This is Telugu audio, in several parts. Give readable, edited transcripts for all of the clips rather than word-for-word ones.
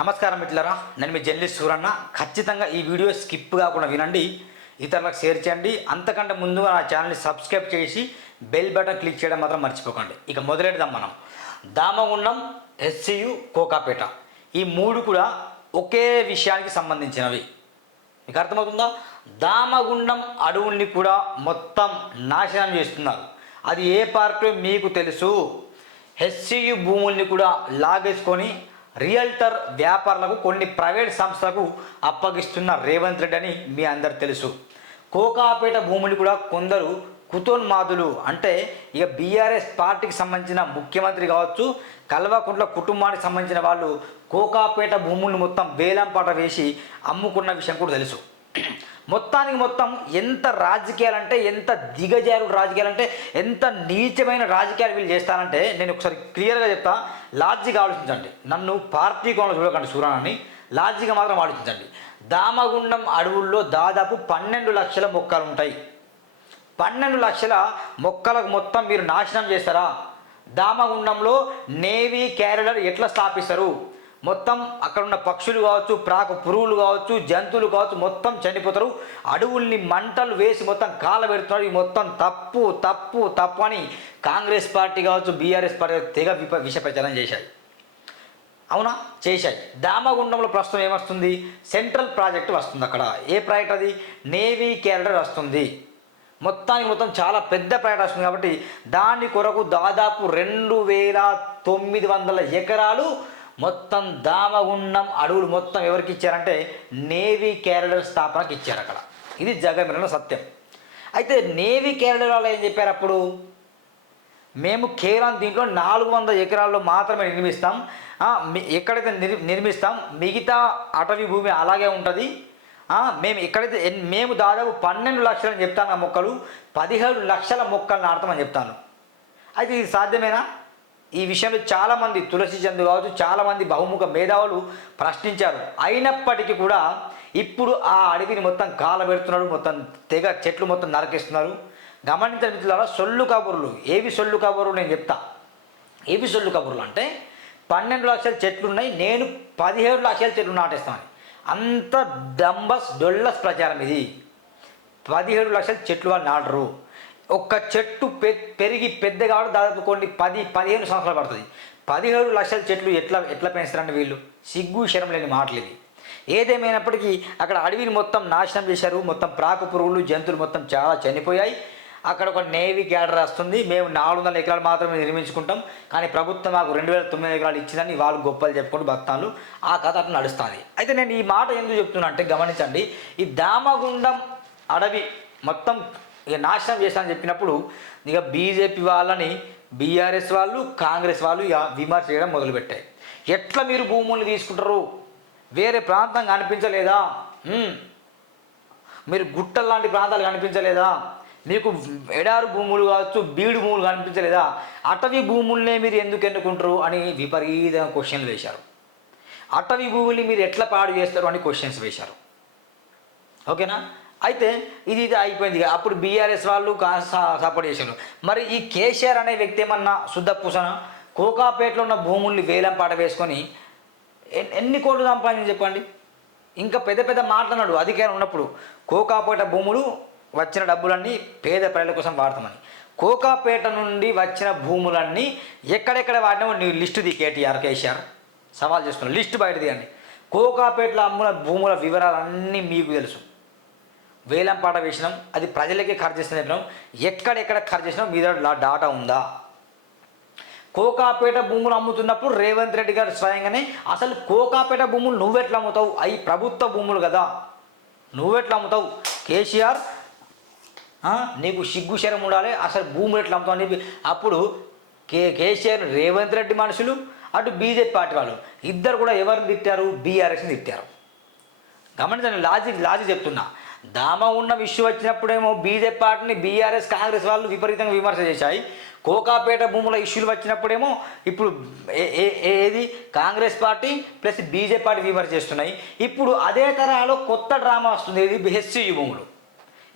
నమస్కారం మిత్రులారా, నేను మీ జర్నలిస్ట్ సూరన్న. ఖచ్చితంగా ఈ వీడియో స్కిప్ కాకుండా వినండి, ఇతరులకు షేర్ చేయండి. అంతకంటే ముందుగా నా ఛానల్ని సబ్స్క్రైబ్ చేసి బెల్ బటన్ క్లిక్ చేయడం మాత్రం మర్చిపోకండి. ఇక మొదలెడదాం. మనం దామగుండం, ఎస్సీయు, కోకాపేట ఈ మూడు కూడా ఒకే విషయానికి సంబంధించినవి. మీకు అర్థమవుతుందా? దామగుండం అడవుల్ని కూడా మొత్తం నాశనం చేస్తున్నారు. అది ఏ పార్టీ మీకు తెలుసు. ఎస్సీయు భూముల్ని కూడా లాగేసుకొని రియల్టర్ వ్యాపారులకు కొన్ని ప్రైవేట్ సంస్థలకు అప్పగిస్తున్న రేవంత్ రెడ్డి అని మీ అందరు తెలుసు. కోకాపేట భూములు కూడా కొందరు కుతోన్మాదులు, అంటే ఇక బీఆర్ఎస్ పార్టీకి సంబంధించిన ముఖ్యమంత్రి కావచ్చు, కల్వకుంట్ల కుటుంబానికి సంబంధించిన వాళ్ళు కోకాపేట భూములను మొత్తం వేలంపాట వేసి అమ్ముకున్న విషయం కూడా తెలుసు. మొత్తానికి మొత్తం ఎంత రాజకీయాలంటే, ఎంత దిగజారు రాజకీయాలంటే, ఎంత నీచమైన రాజకీయాలు వీళ్ళు చేస్తారంటే నేను ఒకసారి క్లియర్గా చెప్తా. లాజిక్గా ఆలోచించండి. నన్ను పార్టీ కోణంలో చూడకండి సూరాన్ని, లాజిక్గా మాత్రం ఆలోచించండి. దామగుండం అడవుల్లో దాదాపు 12 లక్షల మొక్కలు ఉంటాయి. 12 లక్షల మొక్కలకు మొత్తం మీరు నాశనం చేస్తారా? దామగుండంలో నేవీ క్యారిడర్ ఎట్లా స్థాపిస్తారు? మొత్తం అక్కడ ఉన్న పక్షులు కావచ్చు, పురుగులు కావచ్చు, జంతువులు కావచ్చు, మొత్తం చనిపోతారు. అడవుల్ని మంటలు వేసి మొత్తం కాలబెడుతున్నారు. ఇది మొత్తం తప్పు తప్పు తప్పు అని కాంగ్రెస్ పార్టీ కావచ్చు, బీఆర్ఎస్ పార్టీ తెగ విష ప్రచారం చేశాయి. అవునా? చేశాయి. దామగుండంలో ప్రస్తుతం ఏమొస్తుంది? సెంట్రల్ ప్రాజెక్టు వస్తుంది. అక్కడ ఏ ప్రాజెక్ట్ అది? నేవీ క్యారిడర్ వస్తుంది. మొత్తానికి మొత్తం చాలా పెద్ద ప్రాజెక్ట్ వస్తుంది. కాబట్టి దాని కొరకు దాదాపు 2900 ఎకరాలు మొత్తం దామగుండం అడవులు మొత్తం ఎవరికి ఇచ్చారంటే నేవీ క్యారిడర్ స్థాపనకి ఇచ్చారు అక్కడ. ఇది జగమెరిగిన సత్యం. అయితే నేవీ క్యారిడర్ వాళ్ళు ఏం చెప్పారు అప్పుడు? మేము కేవలం దీంట్లో 400 ఎకరాల్లో మాత్రమే నిర్మిస్తాం, ఎక్కడైతే నిర్మిస్తాం మిగతా అటవీ భూమి అలాగే ఉంటుంది. మేము ఎక్కడైతే మేము దాదాపు 12 లక్షలని చెప్తాను ఆ మొక్కలు, 17 లక్షల మొక్కలు నాటుతామని చెప్తాను. అయితే ఇది సాధ్యమేనా? ఈ విషయంలో చాలామంది, తులసి చంద్ కావచ్చు, చాలామంది బహుముఖ మేధావులు ప్రశ్నించారు. అయినప్పటికీ కూడా ఇప్పుడు ఆ అడవిని మొత్తం కాలబెడుతున్నారు, మొత్తం తెగ చెట్లు మొత్తం నరకిస్తున్నారు. గమనించిన మిత్రులారా, సొల్లు కబుర్లు. ఏవి సొల్లు కబుర్లు నేను చెప్తా. ఏవి సొల్లు కబుర్లు అంటే 12 లక్షల చెట్లు ఉన్నాయి, నేను 17 లక్షల చెట్లు నాటేస్తాను. అంత డంబస్ డొల్లస్ ప్రచారం ఇది. 17 లక్షల చెట్లు వాళ్ళు నాటరు. ఒక్క చెట్టు పెరిగి పెద్ద కావడం దాదాపు కొన్ని 10-15 సంవత్సరాలు పడుతుంది. 17 లక్షల చెట్లు ఎట్లా పెంచుతారండి వీళ్ళు? సిగ్గు శరం లేని మాటలు ఇవి. ఏదేమైనప్పటికీ అక్కడ అడవిని మొత్తం నాశనం చేశారు. మొత్తం పురుగులు, జంతువులు మొత్తం చాలా చనిపోయాయి. అక్కడ ఒక నేవీ క్యాడర్ వస్తుంది. మేము 400 ఎకరాలు మాత్రమే నిర్మించుకుంటాం, కానీ ప్రభుత్వం మాకు 2009 ఎకరాలు ఇచ్చిందని వాళ్ళు గొప్పలు చెప్పుకుంటూ బతాలు. ఆ కథ అట్లా నడుస్తుంది. అయితే నేను ఈ మాట ఎందుకు చెప్తున్నా అంటే గమనించండి. ఈ దామగుండం అడవి మొత్తం ఇక నాశనం చేస్తానని చెప్పినప్పుడు ఇక బీజేపీ వాళ్ళని బీఆర్ఎస్ వాళ్ళు, కాంగ్రెస్ వాళ్ళు ఇక విమర్శ చేయడం మొదలుపెట్టాయి. ఎట్లా మీరు భూముల్ని తీసుకుంటారు? వేరే ప్రాంతం కనిపించలేదా? మీరు గుట్టలు లాంటి ప్రాంతాలు కనిపించలేదా? మీకు ఎడారు భూములు కావచ్చు, బీడు భూములు కనిపించలేదా? అటవీ భూములనే మీరు ఎందుకు ఎన్నుకుంటారు అని విపరీతంగా క్వశ్చన్లు వేశారు. అటవీ భూముల్ని మీరు ఎట్లా పాడు చేస్తారు అని క్వశ్చన్స్ వేశారు. ఓకేనా? అయితే ఇది అయిపోయింది. అప్పుడు బీఆర్ఎస్ వాళ్ళు సపోర్ట్ చేశారు. మరి ఈ కేసీఆర్ అనే వ్యక్తి ఏమన్నా శుద్ధపూసన? కోకాపేటలో ఉన్న భూముల్ని వేలంపాట వేసుకొని ఎన్ని కోట్లు సంపాదించి చెప్పండి. ఇంకా పెద్ద పెద్ద మాట్లాడు అధికారం ఉన్నప్పుడు. కోకాపేట భూములు వచ్చిన డబ్బులన్నీ పేద ప్రజల కోసం వాడతామని. కోకాపేట నుండి వచ్చిన భూములన్నీ ఎక్కడెక్కడ వాడినామో నీ లిస్టు ది కేసీఆర్ సవాల్ చేస్తున్నాను. లిస్టు బయట తీయండి. కోకాపేటలో అమ్మున భూముల వివరాలన్నీ మీకు తెలుసు. వేలంపాట వేసినాం, అది ప్రజలకే ఖర్చు చేసిన చెప్పినాం. ఎక్కడెక్కడ ఖర్చు చేసినాం మీ దగ్గర డాటా ఉందా? కోకాపేట భూములు అమ్ముతున్నప్పుడు రేవంత్ రెడ్డి గారు స్వయంగానే అసలు కోకాపేట భూములు నువ్వెట్లా అమ్ముతావు? అవి ప్రభుత్వ భూములు కదా, నువ్వెట్లా అమ్ముతావు? కేసీఆర్ నీకు సిగ్గు శరం ఉండాలి, అసలు భూములు ఎట్లా అమ్ముతావు అని చెప్పి అప్పుడు కేసీఆర్ రేవంత్ రెడ్డి మనుషులు, అటు బీజేపీ పార్టీ వాళ్ళు ఇద్దరు కూడా ఎవరిని తిట్టారు? బీఆర్ఎస్ని తిట్టారు. గమనించండి, లాజిక్ చెప్తున్నా. దామగుండం ఇష్యూ వచ్చినప్పుడేమో బీజేపీ పార్టీని బీఆర్ఎస్, కాంగ్రెస్ వాళ్ళు విపరీతంగా విమర్శ చేశాయి. కోకాపేట భూముల ఇష్యూలు వచ్చినప్పుడేమో ఇప్పుడు ఏది Congress party plus BJP party విమర్శ చేస్తున్నాయి. ఇప్పుడు అదే తరహాలో కొత్త డ్రామా వస్తుంది. ఇది ఎస్సీయూ భూములు.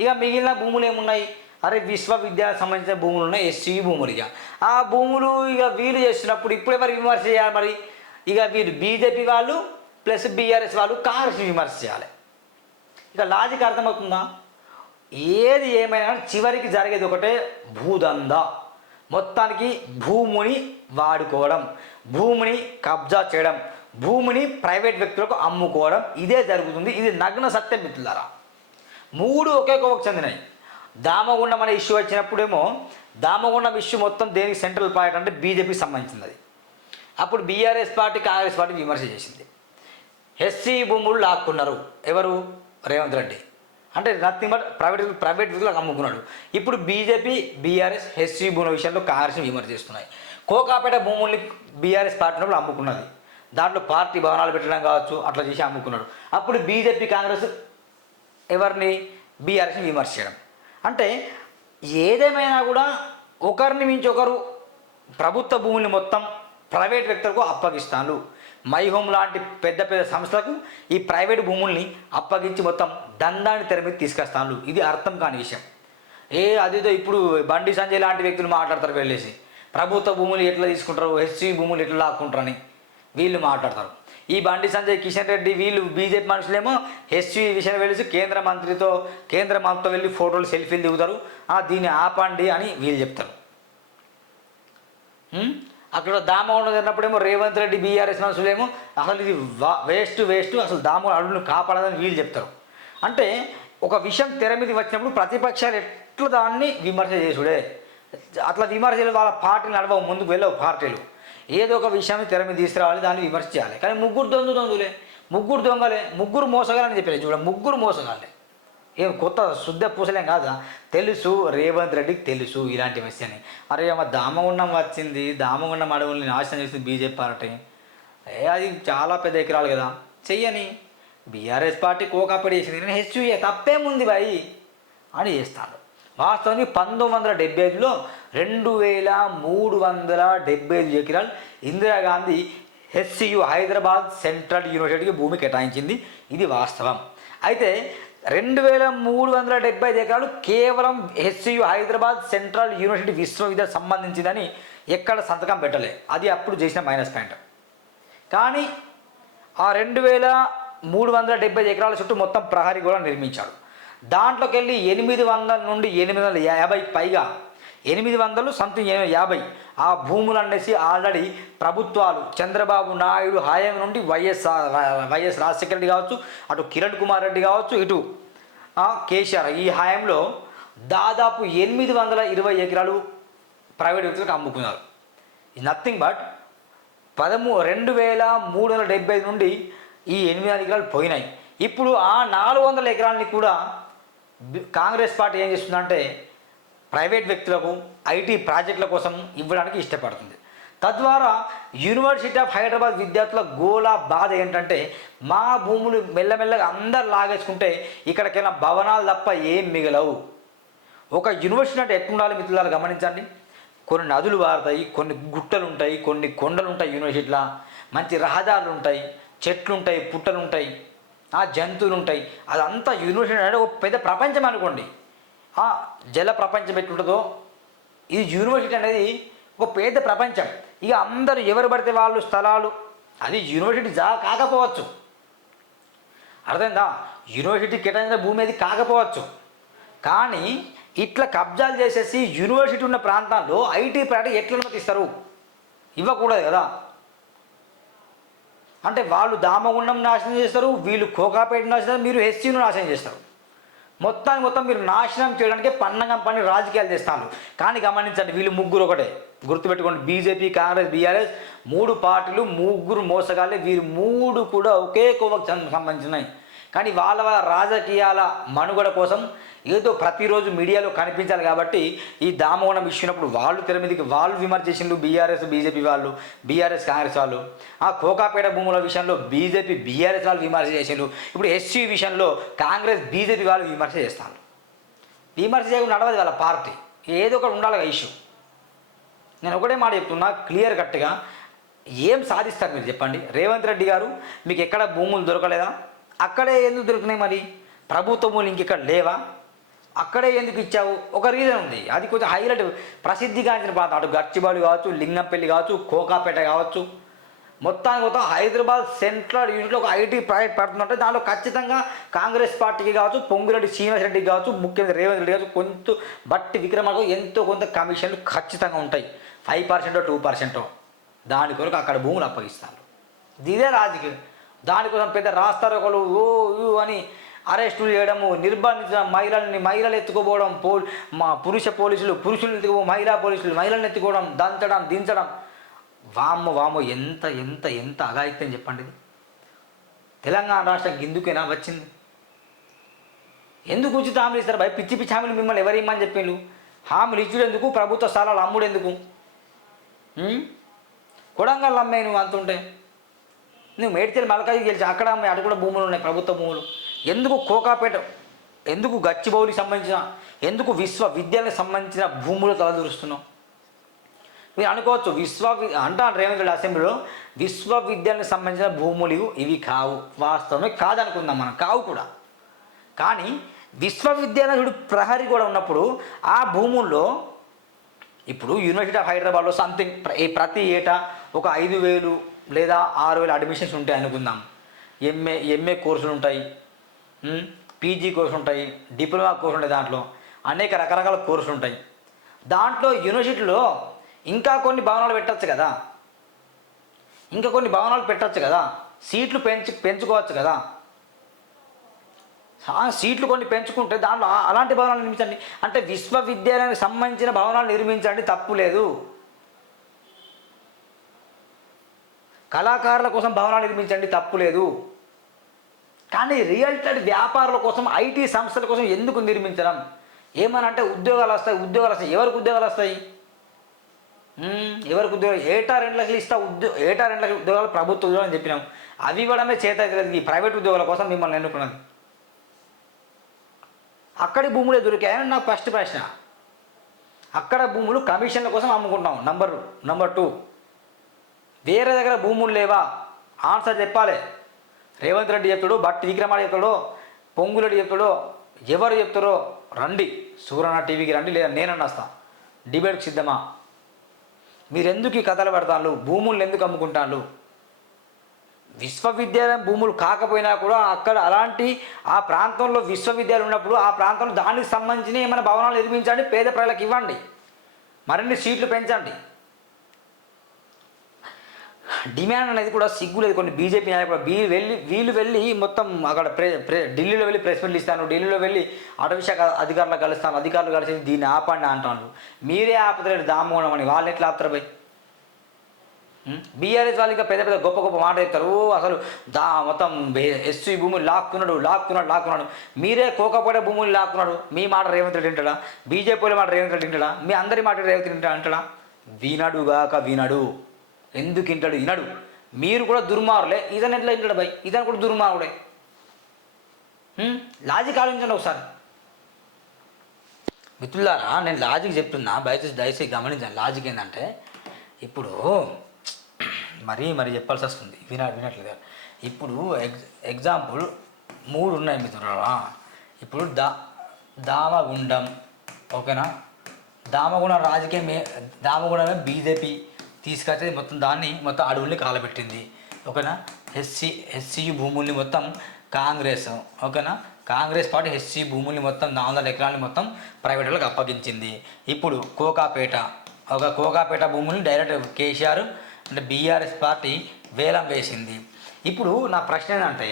ఇక మిగిలిన భూములు ఏమున్నాయి? అరే విశ్వవిద్యాలయానికి సంబంధించిన భూములు ఉన్నాయి, ఎస్సీయూ భూములు. ఇక ఆ భూములు ఇక వీలు చేస్తున్నప్పుడు ఇప్పుడు ఎవరు విమర్శ చేయాలి? మరి ఇక వీరు బీజేపీ వాళ్ళు ప్లస్ బీఆర్ఎస్ వాళ్ళు కాంగ్రెస్ విమర్శ చేయాలి. ఇక లాజిక్ అర్థమవుతుందా? ఏది ఏమైనా చివరికి జరిగేది ఒకటే, భూదందా. మొత్తానికి భూమిని వాడుకోవడం, భూమిని కబ్జా చేయడం, భూమిని ప్రైవేట్ వ్యక్తులకు అమ్ముకోవడం, ఇదే జరుగుతుంది. ఇది నగ్న సత్యం మిత్రులారా. మూడు ఒకే కోవకు చెందినాయి. దామగుండం అనే ఇష్యూ వచ్చినప్పుడేమో దామగుండం ఇష్యూ మొత్తం దేనికి సెంట్రల్ పాయింట్ అంటే బీజేపీకి సంబంధించింది. అది అప్పుడు బీఆర్ఎస్ పార్టీ కాంగ్రెస్ పార్టీ విమర్శ చేసింది. ఎస్సీ భూములు లాక్కున్నారు ఎవరు? రేవంత్ రెడ్డి. అంటే నథింగ్ బట్ ప్రైవేట్ వ్యక్తులకు అమ్ముకున్నాడు. ఇప్పుడు బీజేపీ బీఆర్ఎస్ ఎస్సీ భూముల విషయంలో కాంగ్రెస్ని విమర్శ చేస్తున్నాయి. కోకాపేట భూముల్ని బీఆర్ఎస్ పార్టీ అమ్ముకున్నది. దాంట్లో పార్టీ భవనాలు పెట్టడం కావచ్చు, అట్లా చేసి అమ్ముకున్నాడు. అప్పుడు బీజేపీ కాంగ్రెస్ ఎవరిని? బీఆర్ఎస్ని విమర్శ చేయడం. అంటే ఏదేమైనా కూడా ఒకరిని మించి ఒకరు ప్రభుత్వ భూముల్ని మొత్తం ప్రైవేట్ వ్యక్తులకు అప్పగిస్తాను. మై హోమ్ లాంటి పెద్ద పెద్ద సంస్థలకు ఈ ప్రైవేట్ భూముల్ని అప్పగించి మొత్తం దందాన్ని తెర మీద తీసుకొస్తాను. ఇది అర్థం కాని విషయం. అదేదో ఇప్పుడు బండి సంజయ్ లాంటి వ్యక్తులు మాట్లాడతారు, వెళ్ళేసి ప్రభుత్వ భూములు ఎట్లా తీసుకుంటారు, ఎస్సీ భూములు ఎట్లా లాక్కుంటారని వీళ్ళు మాట్లాడతారు. ఈ బండి సంజయ్, కిషన్ రెడ్డి వీళ్ళు బీజేపీ మనుషులేమో ఎస్సీ విషయం వెళ్ళేసి కేంద్ర మంత్రితో వెళ్ళి ఫోటోలు సెల్ఫీలు దిగుతారు. దీన్ని ఆపండి అని వీళ్ళు చెప్తారు. అక్కడ దామగుండం జరిగినప్పుడేమో రేవంత్ రెడ్డి బీఆర్ఎస్ మనుషులేమో అసలు ఇది వేస్ట్ అసలు దామగుండం అడవులను కాపాడదని వీళ్ళు చెప్తారు. అంటే ఒక విషయం తెర మీద వచ్చినప్పుడు ప్రతిపక్షాలు ఎట్లా దాన్ని విమర్శ చేసుడే, అట్లా విమర్శలు వాళ్ళ పార్టీలు నడవవు, ముందుకు వెళ్ళవు పార్టీలు. ఏదో ఒక విషయాన్ని తెర మీద తీసుకురావాలి, దాన్ని విమర్శ చేయాలి. కానీ ముగ్గురు దొంగలే, ముగ్గురు మోసగాలని చెప్పారు. చూడ, ముగ్గురు మోసగాలే. ఏం కొత్త శుద్ధ పూసలేం కాదా? తెలుసు, రేవంత్ రెడ్డికి తెలుసు ఇలాంటి విషయాన్ని. అరే అమ్మ దామగుండం వచ్చింది, దామగుండం అడవుల్ని నాశనం చేస్తుంది బీజేపీ పార్టీ. అది చాలా పెద్ద ఎకరాలు కదా, చెయ్యని. బీఆర్ఎస్ పార్టీ కోకాపడి చేసింది, నేను హెచ్యూ తప్పేముంది బాయి అని చేస్తాను. వాస్తవానికి 1975లో 2375 ఎకరాలు ఇందిరాగాంధీ హెచ్సియు హైదరాబాద్ సెంట్రల్ యూనివర్సిటీకి భూమి కేటాయించింది. ఇది వాస్తవం. అయితే 2375 ఎకరాలు కేవలం హెచ్సియు హైదరాబాద్ సెంట్రల్ యూనివర్సిటీ విశ్వవిద్యాలయం సంబంధించిందని ఎక్కడ సంతకం పెట్టలే. అది అప్పుడు చేసిన మైనస్ పాయింట్. కానీ ఆ 2375 ఎకరాల చుట్టూ మొత్తం ప్రహరీ కూడా నిర్మించాడు. దాంట్లోకి వెళ్ళి 800 నుండి 850 పైగా 800 సంథింగ్ 50 ఆ భూములు అనేసి ఆల్రెడీ ప్రభుత్వాలు చంద్రబాబు నాయుడు హయాం నుండి వైఎస్ రాజశేఖర రెడ్డి కావచ్చు, అటు కిరణ్ కుమార్ రెడ్డి కావచ్చు, ఇటు కేసీఆర్ ఈ హయాంలో దాదాపు 820 ఎకరాలు ప్రైవేట్ వ్యక్తులకు అమ్ముకున్నారు. నథింగ్ బట్ 2375 నుండి ఈ 800 ఎకరాలు పోయినాయి. ఇప్పుడు ఆ 400 ఎకరాలని కూడా కాంగ్రెస్ పార్టీ ఏం చేస్తుందంటే ప్రైవేట్ వ్యక్తులకు ఐటీ ప్రాజెక్టుల కోసం ఇవ్వడానికి ఇష్టపడుతుంది. తద్వారా యూనివర్సిటీ ఆఫ్ హైదరాబాద్ విద్యార్థుల గోలా బాధ ఏంటంటే మా భూములు మెల్లమెల్లగా అందరు లాగేసుకుంటే ఇక్కడికైనా భవనాలు తప్ప ఏం మిగలవు. ఒక యూనివర్సిటీ అంటే ఎట్లుండాలి మిత్రులారా గమనించండి. కొన్ని నదులు వారుతాయి, కొన్ని గుట్టలు ఉంటాయి, కొన్ని కొండలు ఉంటాయి యూనివర్సిటీలో, మంచి రహదారులు ఉంటాయి, చెట్లు ఉంటాయి, పుట్టలు ఉంటాయి, జంతువులు ఉంటాయి. అదంతా యూనివర్సిటీ అంటే ఒక పెద్ద ప్రపంచం అనుకోండి. జల ప్రపంచం ఎట్లుంటుందో ఇది యూనివర్సిటీ అనేది ఒక పెద్ద ప్రపంచం. ఇక అందరూ ఎవరు పడితే వాళ్ళు స్థలాలు, అది యూనివర్సిటీ కాకపోవచ్చు, అర్థమైందా? యూనివర్సిటీ కేటాయించిన భూమి అది కాకపోవచ్చు. కానీ ఇట్లా కబ్జాలు చేసేసి యూనివర్సిటీ ఉన్న ప్రాంతాల్లో ఐటీ ప్రాజెక్ట్ ఎట్లా అనుమతిస్తారు? ఇవ్వకూడదు కదా. అంటే వాళ్ళు దామగుండం నాశనం చేస్తారు, వీళ్ళు కోకాపేట నాశనం చేస్తారు, మీరు హెచ్సీను నాశనం చేస్తారు. మొత్తం మీరు నాశనం చేయడానికి పన్నగం పని రాజకీయాలు చేస్తాను. కానీ గమనించండి, వీళ్ళు ముగ్గురు ఒకటే, గుర్తుపెట్టుకోండి. బీజేపీ, కాంగ్రెస్, బీఆర్ఎస్ 3 పార్టీలు, ముగ్గురు మోసగాళ్ళే. వీరు 3 కూడా ఒకే కోవకు సంబంధించినాయి. కానీ వాళ్ళ రాజకీయాల మనుగడ కోసం ఏదో ప్రతిరోజు మీడియాలో కనిపించాలి కాబట్టి ఈ దామగుండం ఇచ్చినప్పుడు వాళ్ళు తెర మీదకి వాళ్ళు విమర్శించారు. బీఆర్ఎస్ బీజేపీ వాళ్ళు, బీఆర్ఎస్ కాంగ్రెస్ వాళ్ళు. ఆ కోకాపేట భూముల విషయంలో బీజేపీ బీఆర్ఎస్ వాళ్ళు విమర్శ చేసారు. ఇప్పుడు ఎస్సీ విషయంలో కాంగ్రెస్ బీజేపీ వాళ్ళు విమర్శ చేస్తారు. విమర్శ చేయకుండా నడవదు వాళ్ళ పార్టీ, ఏదో ఒకటి ఉండాలి ఇష్యూ. నేను ఒకటే మాట చెప్తున్నా క్లియర్ కట్గా, ఏం సాధిస్తారు మీరు చెప్పండి? రేవంత్ రెడ్డి గారు మీకు ఎక్కడ భూములు దొరకలేదా? అక్కడే ఎందుకు దొరికినాయి? మరి ప్రభుత్వ భూములు ఇంకెక్కడ లేవా? అక్కడే ఎందుకు ఇచ్చావు? ఒక రీజన్ ఉంది, అది కొంచెం హైలైట్ ప్రసిద్ధిగాంచిన ప్రాంతం. అటు గచ్చిబౌలి కావచ్చు, లింగంపల్లి కావచ్చు, కోకాపేట కావచ్చు, మొత్తం హైదరాబాద్ సెంట్రల్ యూనిట్లో ఒక ఐటీ ప్రాజెక్ట్ పడుతుందంటే దానిలో ఖచ్చితంగా కాంగ్రెస్ పార్టీకి కావచ్చు, పొంగురెడ్డి శ్రీనివాస్ రెడ్డికి కావచ్చు, ముఖ్యమంత్రి రేవంత్ రెడ్డి కావచ్చు, కొంత బట్టి విక్రమార్క ఎంతో కొంత కమిషన్లు ఖచ్చితంగా ఉంటాయి. 5% 2% దాని కొరకు అక్కడ భూములు అప్పగిస్తారు. ఇదే రాజకీయం. దానికోసం పెద్ద రాస్తారు ఒకళ్ళు ఓ అని అరెస్టులు చేయడము, నిర్బంధించడం, మహిళలు ఎత్తుకోపోవడం, పురుష పోలీసులు పురుషులను ఎత్తుకుపో, మహిళా పోలీసులు మహిళలను ఎత్తుకోవడం, దించడం. వామ్మో ఎంత ఎంత ఎంత అఘాయిత్యం చెప్పండి. ఇది తెలంగాణ రాష్ట్రం ఎందుకైనా వచ్చింది? ఎందుకు ఉచిత హామీలు ఇస్తారు భయ? పిచ్చి హామీలు మిమ్మల్ని ఎవరు ఇమ్మని చెప్పిండ్రు? హామీలు ఇచ్చుడు ఎందుకు? ప్రభుత్వ స్థలాలు అమ్ముడు ఎందుకు? కొడంగల్ అమ్మాయి నువ్వు అంతుంటే, నువ్వు మేడ్చల్ మలకాయి గెలిచి అక్కడ అమ్మాయి, అటు కూడా భూములు ఉన్నాయి, ప్రభుత్వ భూములు. ఎందుకు కోకాపేట, ఎందుకు గచ్చిబౌలికి సంబంధించిన, ఎందుకు విశ్వవిద్యాలయానికి సంబంధించిన భూములు తలదూరుస్తున్నావు? మీరు అనుకోవచ్చు అంటారు రేవంత్ రెడ్డి అసెంబ్లీలో విశ్వవిద్యాలయానికి సంబంధించిన భూములు ఇవి కావు. వాస్తవమే కాదనుకుందాం మనం, కావు కూడా. కానీ విశ్వవిద్యాలయుడు ప్రహరీ కూడా ఉన్నప్పుడు ఆ భూముల్లో ఇప్పుడు యూనివర్సిటీ ఆఫ్ హైదరాబాద్లో సంథింగ్ ప్రతి ఏటా ఒక 5,000 లేదా 6,000 అడ్మిషన్స్ ఉంటాయి అనుకుందాం. ఎంఏ కోర్సులు ఉంటాయి, పీజీ కోర్సులు ఉంటాయి, డిప్లొమా కోర్సులు ఉంటాయి, దాంట్లో అనేక రకరకాల కోర్సులు ఉంటాయి. దాంట్లో యూనివర్సిటీలో ఇంకా కొన్ని భవనాలు పెట్టచ్చు కదా, సీట్లు పెంచుకోవచ్చు కదా. సీట్లు కొన్ని పెంచుకుంటే దాంట్లో అలాంటి భవనాలు నిర్మించండి. అంటే విశ్వవిద్యాలయానికి సంబంధించిన భవనాలు నిర్మించండి, తప్పు లేదు. కళాకారుల కోసం భవనాలు నిర్మించండి, తప్పు లేదు. కానీ రియల్ ఎస్టేట్ వ్యాపారుల కోసం, ఐటీ సంస్థల కోసం ఎందుకు నిర్మించడం? ఏమనంటే ఉద్యోగాలు వస్తాయి. ఎవరికి ఉద్యోగాలు వస్తాయి? ఎవరికి ఉద్యోగాలు? ఏటా 2 లక్షలు ఇస్తా ఏటా 2 లక్షల ఉద్యోగాలు ప్రభుత్వ ఉద్యోగాలు అని చెప్పినాం. అవి ఇవ్వడమే చేత అవుతుంది. ఈ ప్రైవేట్ ఉద్యోగాల కోసం మిమ్మల్ని ఎన్నుకున్నది. అక్కడి భూములే దొరికాయని నాకు ఫస్ట్ ప్రశ్న. అక్కడ భూములు కమిషన్ల కోసం అమ్ముకుంటాం. నంబర్ 2, వేరే దగ్గర భూములు లేవా? ఆన్సర్ చెప్పాలి. రేవంత్ రెడ్డి చెప్తాడో, బట్టి విక్రమార్క చెప్తాడో, పొంగులెడ్డి చెప్తాడో, ఎవరు చెప్తారో రండి, సూరణ టీవీకి రండి, లేదా నేనన్నా వస్తా. డిబేట్కి సిద్ధమా? మీరు ఎందుకు ఈ కథలు పడతాను? భూములు ఎందుకు అమ్ముకుంటాను? విశ్వవిద్యాలయం భూములు కాకపోయినా కూడా అక్కడ అలాంటి ఆ ప్రాంతంలో విశ్వవిద్యాలయం ఉన్నప్పుడు ఆ ప్రాంతంలో దానికి సంబంధించిన ఏమైనా భవనాలు నిర్మించండి, పేద ప్రజలకు ఇవ్వండి, మరిన్ని సీట్లు పెంచండి. డిమాండ్ అనేది కూడా సిగ్గులేదు. కొన్ని బీజేపీ నాయకులు వీళ్ళు వెళ్ళి మొత్తం అక్కడ ఢిల్లీలో వెళ్ళి ప్రెస్ మీట్లు ఇస్తాను, ఢిల్లీలో వెళ్ళి అటవీ శాఖ అధికారులు కలుస్తాను, అధికారులు కలిసి దీన్ని ఆపండి అంటాను. మీరే ఆపుతలేరు దామోహం అని. వాళ్ళు ఎట్లా ఆపుతారు భయ్? బీఆర్ఎస్ వాళ్ళు ఇంకా పెద్ద గొప్ప మాట చెప్తారు. అసలు మొత్తం ఎస్సీ భూములు లాక్కున్నాడు. మీరే కోకపోయిన భూములు లాక్కున్నాడు. మీ మాట రేవంత్ రెడ్డి వింటాడా? బీజేపీ మాట రేవంత్ రెడ్డి వింటాడా? మీ అందరి మాట రేవంత్ రెడ్డి అంటాడా? వినడు. ఎందుకు వినడు? మీరు కూడా దుర్మారులే. ఇతను ఎట్లా వింటాడు భయ్? ఇతను కూడా దుర్మారుడే. లాజిక్ ఆలోచించండి ఒకసారి. మిత్రులారా, నేను లాజిక్ చెప్తున్నా, దయచేసి గమనించండి. లాజిక్ ఏంటంటే, ఇప్పుడు మరీ చెప్పాల్సి వస్తుంది, వినట్లేదు. ఇప్పుడు ఎగ్జాంపుల్ 3 ఉన్నాయి మిత్రులారా. ఇప్పుడు దామగుండం, ఓకేనా? దామగుండమే బీజేపీ తీసుకొచ్చేది. మొత్తం అడవుల్ని కాలబెట్టింది, ఓకేనా? ఎస్సీ భూముల్ని మొత్తం కాంగ్రెస్, ఓకేనా? కాంగ్రెస్ పార్టీ ఎస్సీ భూముల్ని మొత్తం 400 ఎకరాలని మొత్తం ప్రైవేట్ వాళ్ళకి అప్పగించింది. ఇప్పుడు కోకాపేట భూముల్ని డైరెక్ట్ కేసీఆర్ అంటే బీఆర్ఎస్ పార్టీ వేలం వేసింది. ఇప్పుడు నా ప్రశ్న ఏంటంటే,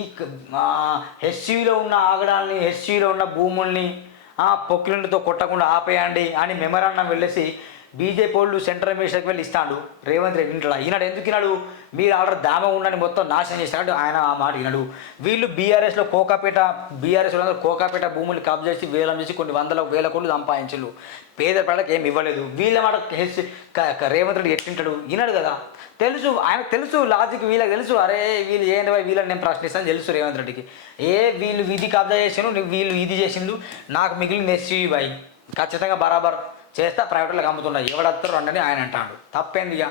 ఈ ఎస్సీలో ఉన్న ఆగడాల్ని, ఎస్సీలో ఉన్న భూముల్ని పొక్కిలిండితో కొట్టకుండా ఆపేయండి అని మెమరాండం వెళ్ళేసి బీజేపీ వాళ్ళు సెంట్రల్ మినిస్టర్కి వెళ్ళి ఇస్తాడు. రేవంత్ రెడ్డి వింటాడు? ఈనాడు ఎందుకు వినాడు? మీరు ఆల్రెడీ దామగుండాన్ని మొత్తం నాశనం చేస్తాడు, ఆయన ఆ మాట వినడు. వీళ్ళు బీఆర్ఎస్ కోకాపేట భూములు కబ్జా చేసి వేలం చేసి కొన్ని 100,000 కోట్లు సంపాదించారు. పేద ప్రజలకు ఏమి ఇవ్వలేదు. వీళ్ళ మాట రేవంత్ రెడ్డి ఎట్టింటాడు? వినడు కదా. ఆయనకు తెలుసు లాజిక్, వీళ్ళకి తెలుసు. అరే వీళ్ళు ఏంటి వీళ్ళని నేను ప్రశ్నిస్తాను తెలుసు రేవంత్ రెడ్డికి. వీళ్ళు ఇది కబ్జా చేసాను, వీళ్ళు ఇది చేసిండు, నాకు మిగిలిన ఎస్సీ బాయ్ ఖచ్చితంగా బరాబర్ చేస్తా, ప్రైవేట్లకు అమ్ముతున్నాయి, ఎవడత్తారు రండి ఆయన అంటాడు. తప్పేంది ఇక?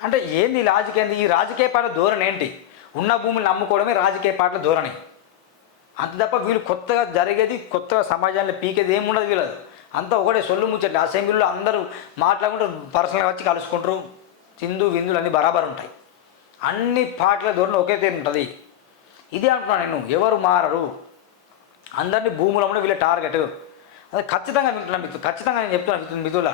అంటే ఏంది లాజిక్? ఏంది ఈ రాజకీయ పార్టీ ధోరణి? ఏంటి? ఉన్న భూములను అమ్ముకోవడమే రాజకీయ పార్టీల ధోరణి. అంత తప్ప వీళ్ళు కొత్తగా సమాజాన్ని పీకేది ఏముండదు. వీళ్ళది అంతా ఒకటే సొల్లు ముచ్చండి. అసెంబ్లీలో అందరూ మాట్లాడుకుంటూ పర్సనల్గా వచ్చి కలుసుకుంటారు, చిందు విందులు అన్నీ బరాబర్ ఉంటాయి. అన్ని పార్టీల ధోరణి ఒకే తీరు ఉంటుంది. ఇదే అంటున్నాను నేను, ఎవరు మారరు, అందరినీ భూములు అమ్మడం వీళ్ళ టార్గెట్. అది ఖచ్చితంగా వింటున్నాను మిత్రులు, ఖచ్చితంగా నేను చెప్తున్నాను మిత్రుల,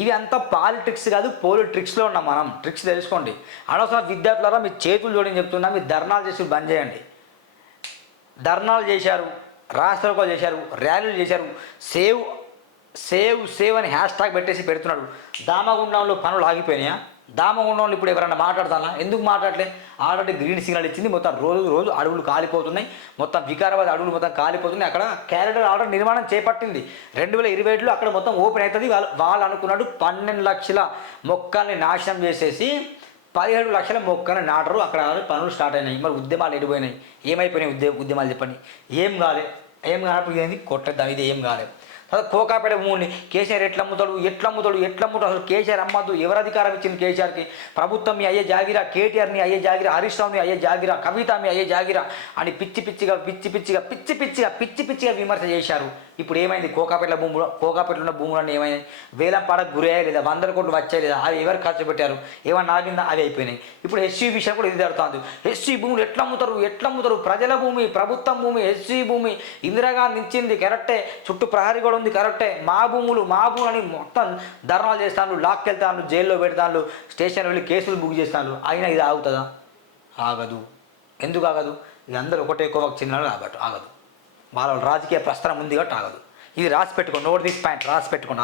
ఇవి అంతా పాలిటిక్స్ కాదు, ట్రిక్స్లో ఉన్నాం మనం. ట్రిక్స్ తెలుసుకోండి. అనవసరం విద్యార్థులారా మీ చేతులు జోడని చెప్తున్నా, మీరు ధర్నాలు చేసి బంద్ చేయండి. ధర్నాలు చేశారు, రాష్ట్రాలు చేశారు, ర్యాలీలు చేశారు, సేవ్ సేవ్ సేవ్ అని హ్యాష్ ట్యాగ్ పెట్టేసి పెడుతున్నాడు. దామగుండంలో పనులు ఆగిపోయినాయా? దామగుండంలో ఇప్పుడు ఎవరైనా మాట్లాడతానా? ఎందుకు మాట్లాడలే? ఆల్రెడీ గ్రీన్ సిగ్నల్ ఇచ్చింది. మొత్తం రోజు అడవులు కాలిపోతున్నాయి. మొత్తం వికారాబాద్ అడవులు మొత్తం కాలిపోతున్నాయి. అక్కడ క్యారిడార్ ఆల్రెడీ నిర్మాణం చేపట్టింది. 2027లో అక్కడ మొత్తం ఓపెన్ అవుతుంది. వాళ్ళు అనుకున్నాడు 12 లక్షల మొక్కల్ని నాశనం చేసేసి 17 లక్షల మొక్కల్ని నాటరు. అక్కడ పనులు స్టార్ట్ అయినాయి. మరి ఉద్యమాలు ఎడిపోయినాయి, ఏమైపోయినాయి ఉద్యమాలు చెప్పండి? ఏం కానప్పుడు ఏంది కొట్టద్దాం, ఇది ఏం కాలేదు. కోకాపేట భూమిని కేసీఆర్ ఎట్లా అమ్ముతాడు అసలు కేసీఆర్ అమ్మద్దు. ఎవరు అధికారం ఇచ్చింది కేసీఆర్కి? ప్రభుత్వం మీ అయ్యే జాగిరా, కేటీఆర్ని అయ్యే జాగిరా, హరీష్ రావుని అయ్యే జాగిరా, కవిత మీ అయ్యే జాగిరా అని పిచ్చి పిచ్చిగా విమర్శ చేశారు. ఇప్పుడు ఏమైంది? కోకాపేటలో ఉన్న భూములన్నీ ఏమైంది? వేలంపాడకు గురయ్యా లేదా? 100 కోట్లు వచ్చాయి లేదా? అవి ఎవరు ఖర్చు పెట్టారు? ఏమన్నా ఆగిందా? అవి అయిపోయినాయి. ఇప్పుడు ఎస్సీ విషయం కూడా ఇది జరుగుతుంది. ఎస్సీ భూములు ఎట్లా అమ్ముతారు? ప్రజల భూమి, ప్రభుత్వం భూమి, ఎస్సీ భూమి, ఇందిరాగాంధీ ఇచ్చింది కరెక్టే, చుట్టూ ప్రహరీ కూడా ఉంది కరెక్టే, మా భూములు అని మొత్తం ధర్నాలు చేస్తాను, లాక్కెళ్తాను, జైల్లో పెడతాను, స్టేషన్ వెళ్ళి కేసులు బుక్ చేస్తాను. అయినా ఇది ఆగుతుందా? ఆగదు. ఎందుకు ఆగదు? ఇది అందరూ ఒకటే కోవకు చిన్న కాబట్టి ఆగదు. వాళ్ళ రాజకీయ ప్రస్థానం ఉంది కాబట్టి ఆగదు. ఇది రాసి పెట్టుకోండి, నోట్ దిస్ పాయింట్ రాసి పెట్టుకోండి,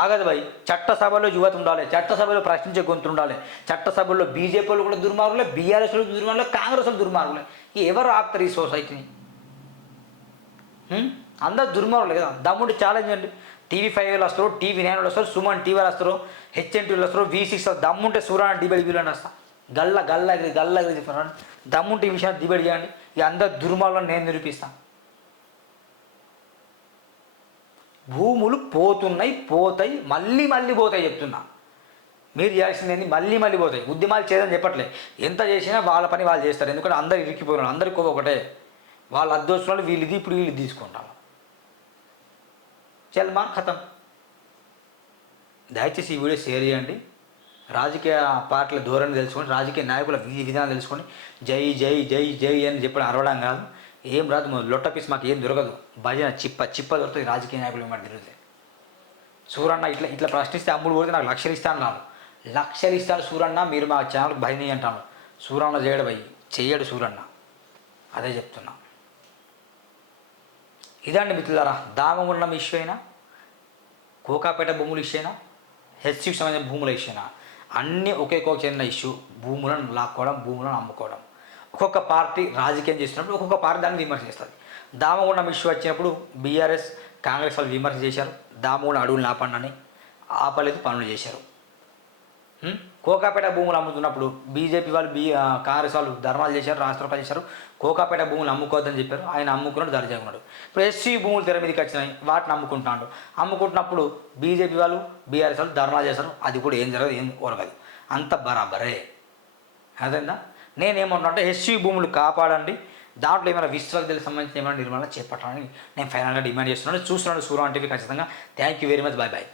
ఆగదు భయ్. చట్టసభలో యువత ఉండాలి, చట్టసభలో ప్రశ్నించే గొంతు ఉండాలి. చట్టసభలో బీజేపీలు కూడా దుర్మార్గులే, బీఆర్ఎస్లు దుర్మార్గులే, కాంగ్రెస్లు దుర్మార్గులే. ఎవరు ఆపుతారు ఈ సొసైటీని? అందరు దుర్మార్గులే కదా. దమ్ముండి ఛాలెంజ్ అండి. TV5 వస్తారు, TV9 వస్తారు, సుమన్ టీవీ వస్తారు, HN2 వస్తారు, V6 దమ్ముంటే సూర్య డిబేట్ వీళ్ళని వస్తా. గల్ల ఎగిరి దమ్ముంటే ఈ విషయాన్ని డిబేట్ చేయండి. ఇక అందరు దుర్మార్గులను నేను నిరూపిస్తాను. భూములు పోతాయి, మళ్ళీ పోతాయి చెప్తున్నా. మీరు చేయాల్సింది ఏంది? మళ్ళీ పోతాయి. ఉద్యమాలు చేయదని చెప్పట్లే. ఎంత చేసినా వాళ్ళ పని వాళ్ళు చేస్తారు. ఎందుకంటే అందరు ఇరిక్కిపోయినారు, అందరికీ ఒకటే. వాళ్ళు అద్దోస్తున్నారు, ఇప్పుడు వీళ్ళు తీసుకుంటారు. చల్మా ఖతం. దయచేసి ఈ వీడియో షేర్ చేయండి. రాజకీయ పార్టీల ధోరణి తెలుసుకొని, రాజకీయ నాయకుల విధానం తెలుసుకొని, జై జై జై జై అని చెప్పడం అరవడం కాదు. ఏం రాదు, లొట్ట పీస్ మాకు ఏం దొరకదు. భజన చిప్ప దొరుకుతుంది రాజకీయ నాయకులు ఏమంటే తిరుగుతాయి. సూరన్న ఇట్లా ప్రశ్నిస్తే అమ్ముడు పోతే నాకు 1,00,000 ఇస్తాను. సూరన్న, మీరు మా ఛానల్కి భయని అంటాను. సూరన్న చేయడు సూరన్న. అదే చెప్తున్నా. ఇదండి మిత్రులారా, దామగుండం ఇష్యూ అయినా, కోకాపేట భూముల ఇష్యూ అయినా, హెచ్సికి సంబంధించిన భూముల ఇష్యూ అయినా, అన్నీ ఒకేకొక చెందిన ఇష్యూ. భూములను లాక్కోవడం, భూములను అమ్ముకోవడం. ఒక్కొక్క పార్టీ రాజకీయం చేస్తున్నప్పుడు ఒక్కొక్క పార్టీ దాన్ని విమర్శిస్తుంది. దామగుండం ఇష్యూ వచ్చినప్పుడు బీఆర్ఎస్, కాంగ్రెస్ వాళ్ళు విమర్శ చేశారు. దామగుండం అడవులు ఆపండి ఆపలేదు, పనులు చేశారు. కోకాపేట భూములు అమ్ముతున్నప్పుడు బీజేపీ వాళ్ళు కాంగ్రెస్ వాళ్ళు ధర్నాలు చేశారు, రాష్ట్రపతి చేశారు. కోకాపేట భూములు అమ్ముకోవద్దని చెప్పారు. ఆయన అమ్ముకున్నాడు, దర్జాగా ఉన్నాడు. ఇప్పుడు ఎస్సీ భూములు తెర మీదకి వచ్చినాయి, వాటిని అమ్ముకుంటున్నప్పుడు బీజేపీ వాళ్ళు, బీఆర్ఎస్ వాళ్ళు ధర్నాలు చేశారు. అది కూడా ఏం జరగదు, ఏం ఒరగదు, అంత బరాబరే. అదేందా నేనేమంటున్నా అంటే ఎస్సీ భూములు కాపాడండి, దాంట్లో ఏమైనా విశ్వవిద్యాలయాలకు సంబంధించిన ఏమైనా నిర్మాణం చేపట్టాలని నేను ఫైనల్గా డిమాండ్ చేస్తున్నాను. చూస్తున్నాను సూర్య టీవీ ఖచ్చితంగా. Thank you very much. Bye.